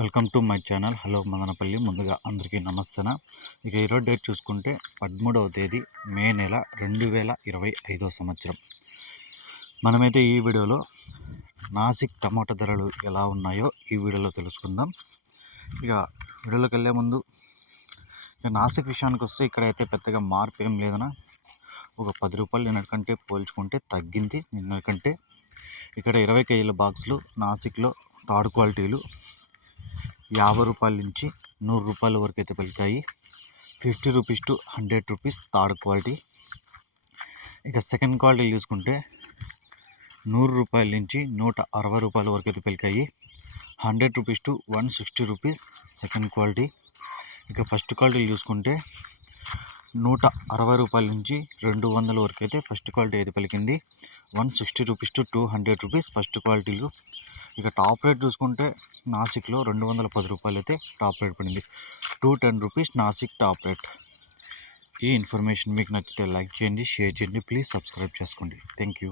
Welcome to my channel. Hello Madanapalle. ముందుగా అందరికీ నమస్తేనా? ఇక ఈరోజు డేట్ చూసుకుంటే పదమూడవ తేదీ మే నెల రెండు వేల ఇరవై ఐదో సంవత్సరం. మనమైతే ఈ వీడియోలో నాసిక్ టమాటా ధరలు ఎలా ఉన్నాయో ఈ వీడియోలో తెలుసుకుందాం. ఇక వీడియోలోకి వెళ్ళే ముందు ఇక నాసిక్ విషయానికి వస్తే ఇక్కడైతే పెద్దగా మార్పు ఏం లేదనా ఒక పది రూపాయలు నిన్నటికంటే పోల్చుకుంటే తగ్గింది. నిన్నటికంటే ఇక్కడ ఇరవై కేజీల బాక్సులు నాసిక్లో థర్డ్ క్వాలిటీలు యాభై రూపాయల నుంచి నూరు రూపాయల వరకు అయితే పలికాయి fifty rupees to hundred rupees third quality. ఇక సెకండ్ క్వాలిటీ చూసుకుంటే నూరు రూపాయల నుంచి నూట అరవై రూపాయల వరకు అయితే పలికాయి hundred rupees to one sixty rupees second quality. ఇక ఫస్ట్ క్వాలిటీ చూసుకుంటే నూట అరవై రూపాయల నుంచి రెండు వందల వరకు అయితే ఫస్ట్ క్వాలిటీ అయితే పలికింది one sixty rupees to two hundred rupees first క్వాలిటీలు. ఇక టాప్ రేట్ చూసుకుంటే నాసిక్లో రెండు వందల పది రూపాయలు అయితే టాప్ రేట్ పడింది. Two ten rupees Nashik top rate. ఈ ఇన్ఫర్మేషన్ మీకు నచ్చితే లైక్ చేయండి షేర్ చేయండి ప్లీజ్ సబ్స్క్రైబ్ చేసుకోండి. Thank you.